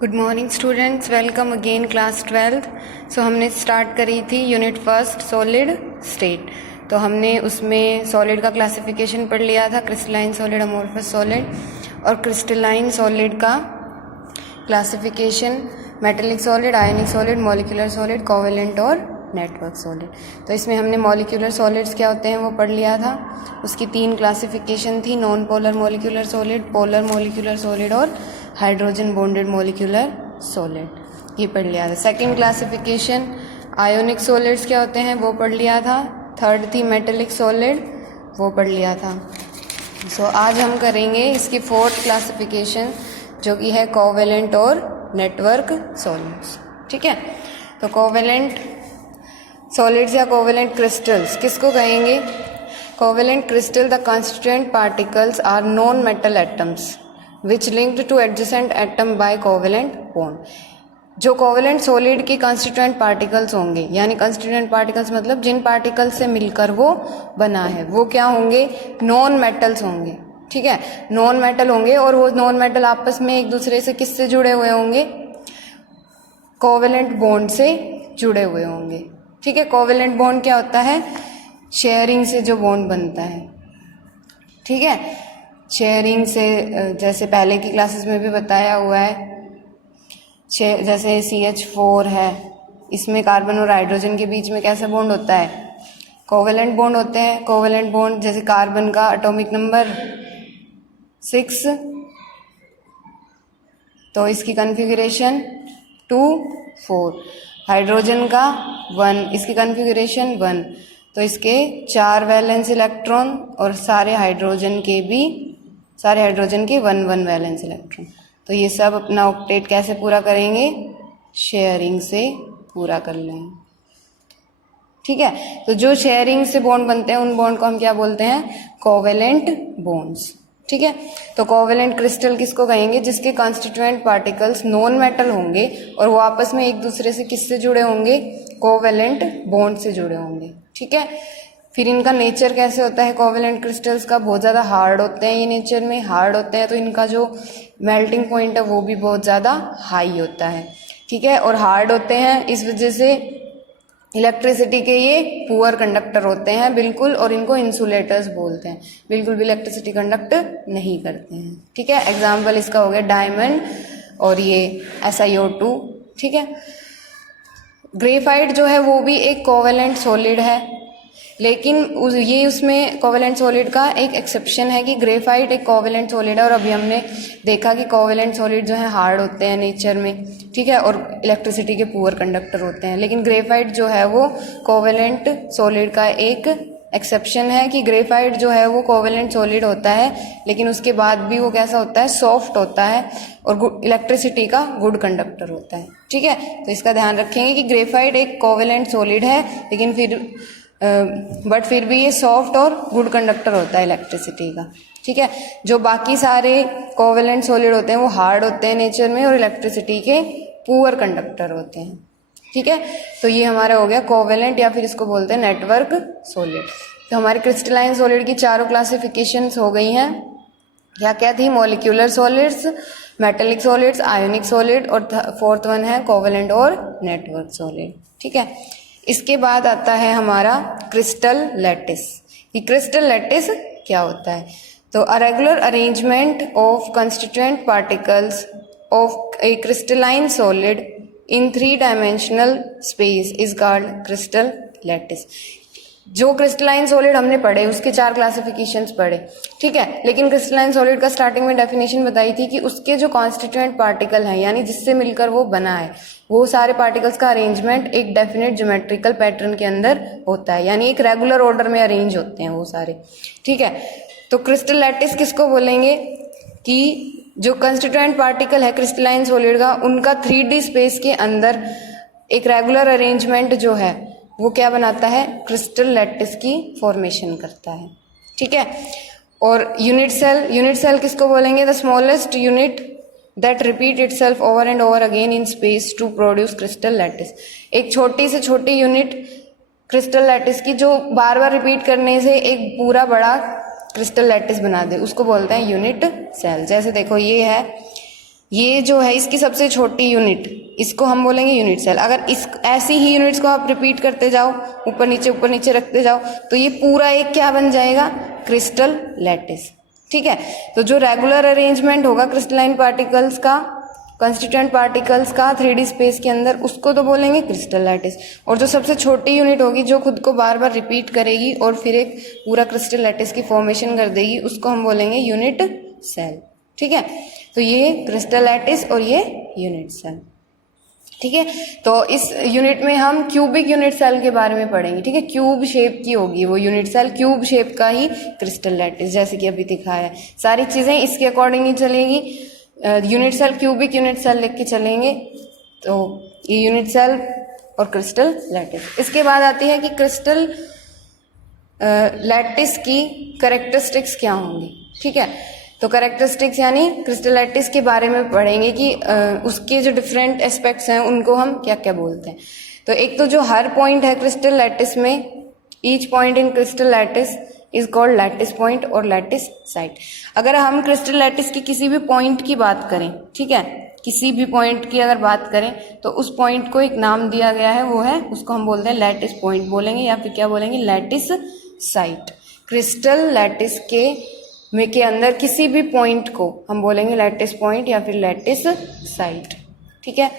Good morning students, welcome again class 12th। सो हमने start करी थी यूनिट फर्स्ट सॉलिड स्टेट। तो हमने उसमें सॉलिड का क्लासिफिकेशन पढ़ लिया था, क्रिस्टलाइन सॉलिड, अमोर्फस सॉलिड। और क्रिस्टलाइन सॉलिड का क्लासिफिकेशन मेटेलिक सॉलिड, आयनिक सॉलिड, मॉलिक्यूलर सॉलिड, कोवेलेंट और नेटवर्क सॉलिड। तो इसमें हमने मॉलिक्यूलर सॉलिड्स क्या होते हैं वो पढ़ लिया था। उसकी 3 क्लासिफिकेशन थी, non polar molecular solid, polar molecular solid और हाइड्रोजन बॉन्डेड मॉलिक्यूलर सॉलिड, ये पढ़ लिया था। सेकंड क्लासिफिकेशन आयोनिक सॉलिड्स क्या होते हैं वो पढ़ लिया था। थर्ड थी मेटेलिक सॉलिड, वो पढ़ लिया था। सो आज हम करेंगे इसकी 4th क्लासिफिकेशन जो कि है कोवेलेंट और नेटवर्क सॉलिड्स। ठीक है, तो कोवेलेंट सॉलिड्स या कोवेलेंट क्रिस्टल्स किसको कहेंगे? Covalent crystal the constituent particles are non metal atoms which linked to adjacent atom by covalent bond. जो कोवेलेंट सॉलिड की कॉन्स्टिट्यूएंट पार्टिकल्स होंगे, यानी कॉन्स्टिट्यूएंट पार्टिकल्स मतलब जिन पार्टिकल्स से मिलकर वो बना है, वो क्या होंगे? नॉन मेटल्स होंगे। ठीक है, नॉन मेटल होंगे और वो नॉन मेटल आपस में एक दूसरे से किससे जुड़े हुए होंगे? कोवेलेंट बॉन्ड से जुड़े हुए होंगे। ठीक है, कोवेलेंट बॉन्ड क्या होता है? शेयरिंग से जो बॉन्ड बनता है। ठीक है, शेयरिंग से, जैसे पहले की क्लासेस में भी बताया हुआ है, जैसे CH4 है, इसमें कार्बन और हाइड्रोजन के बीच में कैसा बॉन्ड होता है? कोवेलेंट बॉन्ड होते हैं। कोवेलेंट बॉन्ड जैसे कार्बन का एटॉमिक नंबर 6, तो इसकी कॉन्फ़िगरेशन 2 4, हाइड्रोजन का 1, इसकी कॉन्फ़िगरेशन 1, तो इसके 4 वैलेंस इलेक्ट्रॉन और सारे हाइड्रोजन के 1 1 वैलेंस इलेक्ट्रॉन। तो ये सब अपना ऑक्टेट कैसे पूरा करेंगे? शेयरिंग से पूरा कर लेंगे। ठीक है, तो जो शेयरिंग से बॉन्ड बनते हैं उन बॉन्ड को हम क्या बोलते हैं? Covalent bonds. ठीक है, तो कोवेलेंट क्रिस्टल किसको कहेंगे? जिसके कॉन्स्टिट्यूएंट पार्टिकल्स नॉन मेटल होंगे और वो आपस में एक दूसरे से किससे जुड़े होंगे? कोवेलेंट बॉन्ड से जुड़े होंगे। ठीक है, फिर इनका नेचर कैसे होता है? कोवेलेंट क्रिस्टल्स का बहुत ज़्यादा हार्ड होते हैं, ये नेचर में हार्ड होते हैं, तो इनका जो मेल्टिंग पॉइंट है वो भी बहुत ज़्यादा हाई होता है। ठीक है, और हार्ड होते हैं इस वजह से इलेक्ट्रिसिटी के ये पुअर कंडक्टर होते हैं बिल्कुल, और इनको इंसुलेटर्स बोलते हैं, बिल्कुल भी इलेक्ट्रिसिटी कंडक्ट नहीं करते हैं। ठीक है, एग्जाम्पल इसका हो गया डायमंड और ये SiO2। ठीक है, ग्रेफाइट जो है वो भी एक कोवेलेंट सॉलिड है, लेकिन ये उसमें कोवेलेंट सॉलिड का एक एक्सेप्शन है कि ग्रेफाइट एक कोवेलेंट सॉलिड है। और अभी हमने देखा कि कोवेलेंट सॉलिड जो है हार्ड होते हैं नेचर में, ठीक है, और इलेक्ट्रिसिटी के पुअर कंडक्टर होते हैं। लेकिन ग्रेफाइट जो है वो कोवेलेंट सॉलिड का एक एक्सेप्शन है कि ग्रेफाइट जो है वो कोवेलेंट सॉलिड होता है, लेकिन उसके बाद भी वो कैसा होता है? सॉफ्ट होता है और इलेक्ट्रिसिटी का गुड कंडक्टर होता है। ठीक है, तो इसका ध्यान रखेंगे कि ग्रेफाइट एक कोवेलेंट सॉलिड है, लेकिन फिर भी ये सॉफ्ट और गुड कंडक्टर होता है इलेक्ट्रिसिटी का। ठीक है, जो बाकी सारे कोवेलेंट सॉलिड होते हैं वो हार्ड होते हैं नेचर में और इलेक्ट्रिसिटी के पुअर कंडक्टर होते हैं। ठीक है, तो ये हमारा हो गया कोवेलेंट, या फिर इसको बोलते हैं नेटवर्क सॉलिड। तो हमारी क्रिस्टलाइन सॉलिड की 4 क्लासिफिकेशंस हो गई हैं। क्या क्या थी? Molecular solids, metallic solids, ionic solid, और 4th वन है कोवेलेंट और नेटवर्क सॉलिड। ठीक है, इसके बाद आता है हमारा क्रिस्टल लैटिस। ये क्रिस्टल लैटिस क्या होता है? तो a regular arrangement of constituent particles of A crystalline solid in 3 dimensional space is called crystal lattice. जो क्रिस्टलाइन सॉलिड हमने पढ़े उसके 4 क्लासिफिकेशंस पढ़े, ठीक है, लेकिन क्रिस्टलाइन सॉलिड का स्टार्टिंग में डेफिनेशन बताई थी कि उसके जो कॉन्स्टिट्यूएंट पार्टिकल हैं, यानी जिससे मिलकर वो बना है, वो सारे पार्टिकल्स का अरेंजमेंट एक डेफिनेट ज्योमेट्रिकल पैटर्न के अंदर होता है, यानी एक रेगुलर ऑर्डर में अरेंज होते हैं वो सारे। ठीक है, तो क्रिस्टल लैटिस किसको बोलेंगे? कि जो कंस्टिट्यूएंट पार्टिकल है क्रिस्टलाइन सॉलिड का, उनका 3D स्पेस के अंदर एक रेगुलर अरेंजमेंट जो है वो क्या बनाता है? क्रिस्टल लैटिस की फॉर्मेशन करता है। ठीक है, और यूनिट सेल किसको बोलेंगे? The smallest unit that repeat itself over and over again in space to produce crystal lattice. एक छोटी से छोटी यूनिट क्रिस्टल लैटिस की जो बार बार रिपीट करने से एक पूरा बड़ा क्रिस्टल लैटिस बना दे, उसको बोलते हैं यूनिट सेल। जैसे देखो ये है ये जो है इसकी सबसे छोटी यूनिट, इसको हम बोलेंगे यूनिट सेल। अगर इस ऐसी ही यूनिट्स को आप रिपीट करते जाओ, ऊपर नीचे रखते जाओ, तो ये पूरा एक क्या बन जाएगा, क्रिस्टल लैटिस। ठीक है, तो जो रेगुलर अरेंजमेंट होगा क्रिस्टलाइन पार्टिकल्स का, कंस्टिट्यूएंट पार्टिकल्स का 3D स्पेस के अंदर, उसको तो बोलेंगे क्रिस्टल लैटिस। और जो सबसे छोटी यूनिट होगी जो खुद को बार बार रिपीट करेगी और फिर एक पूरा क्रिस्टल लैटिस की फॉर्मेशन कर देगी, उसको हम बोलेंगे यूनिट सेल। ठीक है, तो ये क्रिस्टल लैटिस और ये यूनिट सेल। ठीक है, तो इस यूनिट में हम क्यूबिक यूनिट सेल के बारे में पढ़ेंगे। ठीक है, क्यूब शेप की होगी वो यूनिट सेल, क्यूब शेप का ही क्रिस्टल लैटिस, जैसे कि अभी दिखाया है। सारी चीजें इसके अकॉर्डिंग ही चलेगी। Unit cell, cubic unit cell लिख के चलेंगे। तो ये यूनिट सेल और क्रिस्टल लैटिस। इसके बाद आती है कि क्रिस्टल लैटिस की कैरेक्टरिस्टिक्स क्या होंगी। ठीक है, तो कैरेक्टरिस्टिक्स यानी क्रिस्टल लैटिस के बारे में पढ़ेंगे कि उसके जो डिफरेंट एस्पेक्ट्स हैं उनको हम क्या क्या बोलते हैं। तो एक तो जो हर पॉइंट है क्रिस्टल लैटिस में, each point in crystal lattice is called lattice point और लैटिस साइट। अगर हम क्रिस्टल लैटिस की किसी भी पॉइंट की बात करें, ठीक है, किसी भी पॉइंट की अगर बात करें तो उस पॉइंट को एक नाम दिया गया है, वो है, उसको हम बोलते हैं लैटिस पॉइंट बोलेंगे, या फिर क्या बोलेंगे, लैटिस साइट। क्रिस्टल लैटिस के अंदर किसी भी पॉइंट को हम बोलेंगे लैटिस पॉइंट या फिर लैटिस साइट। ठीक है,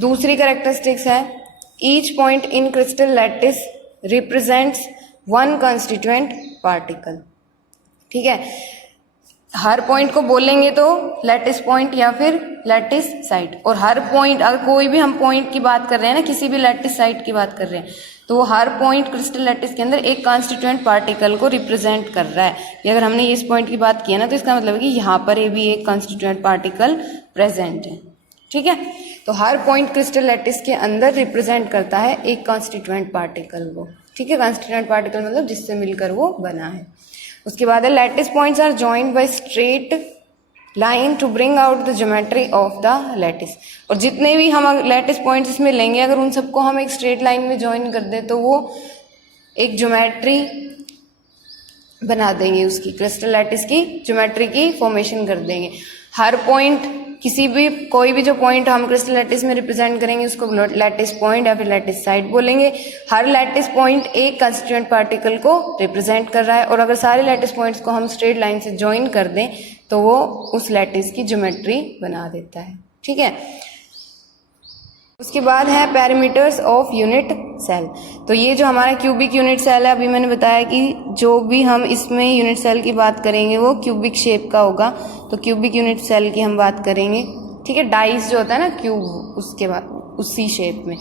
दूसरी कैरेक्टरिस्टिक्स है, each point in crystal lattice represents one constituent particle. ठीक है, हर पॉइंट को बोलेंगे तो लैटिस पॉइंट या फिर लैटिस साइट। और हर पॉइंट, अगर कोई भी हम पॉइंट की बात कर रहे हैं ना, किसी भी लैटिस साइट की बात कर रहे हैं, तो वो हर पॉइंट क्रिस्टल लैटिस के अंदर एक कॉन्स्टिट्यूएंट पार्टिकल को रिप्रेजेंट कर रहा है। ये अगर हमने इस पॉइंट की बात की है ना, तो इसका मतलब है कि यहाँ पर ये भी एक कॉन्स्टिट्यूएंट पार्टिकल प्रेजेंट है। ठीक है, तो हर पॉइंट क्रिस्टल लैटिस के अंदर रिप्रेजेंट करता है एक कॉन्स्टिट्यूएंट पार्टिकल को। ठीक है, कॉन्स्टिट्यूएंट पार्टिकल मतलब जिससे मिलकर वो बना है। उसके बाद है lattice points are joined by straight line to bring out the geometry of the lattice. और जितने भी हम लैटिस पॉइंट्स इसमें लेंगे, अगर उन सबको हम एक स्ट्रेट लाइन में ज्वाइन कर दें तो वो एक ज्योमेट्री बना देंगे, उसकी क्रिस्टल लैटिस की ज्योमेट्री की फॉर्मेशन कर देंगे। हर पॉइंट, किसी भी कोई भी जो पॉइंट हम क्रिस्टल लैटिस में रिप्रेजेंट करेंगे उसको लैटिस पॉइंट या फिर लैटिस साइट बोलेंगे। हर लैटिस पॉइंट एक कंस्टिट्यूएंट पार्टिकल को रिप्रेजेंट कर रहा है, और अगर सारे लैटिस पॉइंट्स को हम स्ट्रेट लाइन से ज्वाइन कर दें तो वो उस लैटिस की ज्योमेट्री बना देता है। ठीक है, उसके बाद है पैरामीटर्स ऑफ यूनिट सेल। तो ये जो हमारा क्यूबिक यूनिट सेल है, अभी मैंने बताया कि जो भी हम इसमें यूनिट सेल की बात करेंगे वो क्यूबिक शेप का होगा, तो क्यूबिक यूनिट सेल की हम बात करेंगे। ठीक है, डाइस जो होता है ना क्यूब, उसके बाद उसी शेप में।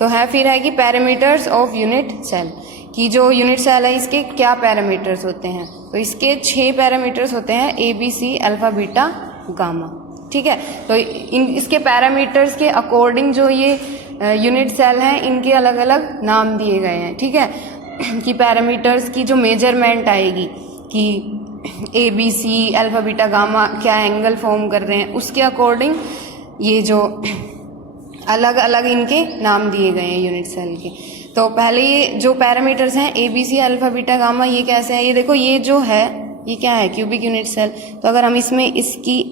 तो है फिर है कि पैरामीटर्स ऑफ यूनिट सेल, कि जो यूनिट सेल है इसके क्या पैरामीटर्स होते हैं। तो इसके 6 पैरामीटर्स होते हैं, ABC, अल्फा, बीटा, गामा। ठीक है, तो इसके पैरामीटर्स के अकॉर्डिंग जो ये यूनिट सेल हैं इनके अलग अलग नाम दिए गए हैं। ठीक है, कि पैरामीटर्स की जो मेजरमेंट आएगी कि ABC, अल्फा, बीटा, गामा क्या एंगल फॉर्म कर रहे हैं, उसके अकॉर्डिंग ये जो अलग अलग इनके नाम दिए गए हैं यूनिट सेल के। तो पहले ये जो पैरामीटर्स हैं ABC, अल्फा, बीटा, गामा, ये कैसे है, ये देखो, ये जो है ये क्या है, क्यूबिक यूनिट सेल। तो अगर हम इसमें इसकी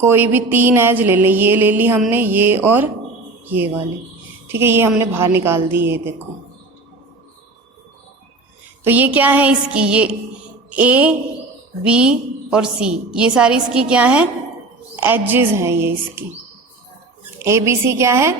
कोई भी 3 एज ले लें, ये ले ली हमने, ये और ये वाली, ठीक है, ये हमने बाहर निकाल दी, ये देखो। तो ये क्या है इसकी, ये A, B और C, ये सारी इसकी क्या है, एजेस हैं, ये इसकी ABC क्या है,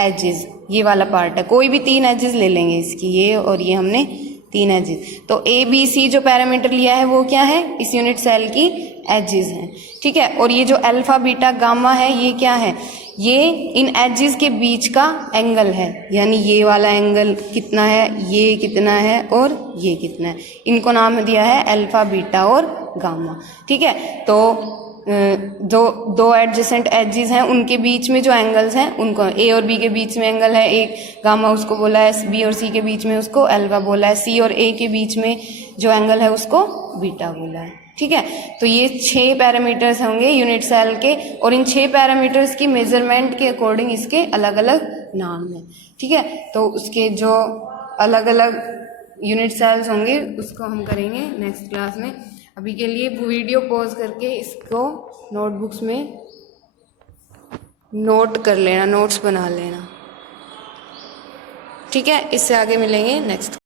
एजेस, ये वाला पार्ट है। कोई भी 3 एजेस ले लेंगे इसकी, ये और ये हमने 3 एजेस। तो ABC जो पैरामीटर लिया है वो क्या है, इस यूनिट सेल की एजेस हैं। ठीक है, और ये जो अल्फा, बीटा, गामा है ये क्या है, ये इन एजेस के बीच का एंगल है, यानी ये वाला एंगल कितना है, ये कितना है और ये कितना है, इनको नाम दिया है अल्फा, बीटा और गामा। ठीक है, तो दो एडजेसेंट एजेस हैं, उनके बीच में जो एंगल्स हैं उनको A और B के बीच में एंगल है एक, गामा उसको बोला है, B और C के बीच में उसको अल्फा बोला है, C और A के बीच में जो एंगल है उसको बीटा बोला है। ठीक है, तो ये 6 पैरामीटर्स होंगे यूनिट सेल के, और इन 6 पैरामीटर्स की मेजरमेंट के अकॉर्डिंग इसके अलग अलग नाम है। ठीक है, तो उसके जो अलग अलग यूनिट सेल्स होंगे उसको हम करेंगे नेक्स्ट क्लास में। अभी के लिए वीडियो पॉज करके इसको नोटबुक्स में नोट कर लेना, नोट्स बना लेना। ठीक है, इससे आगे मिलेंगे नेक्स्ट।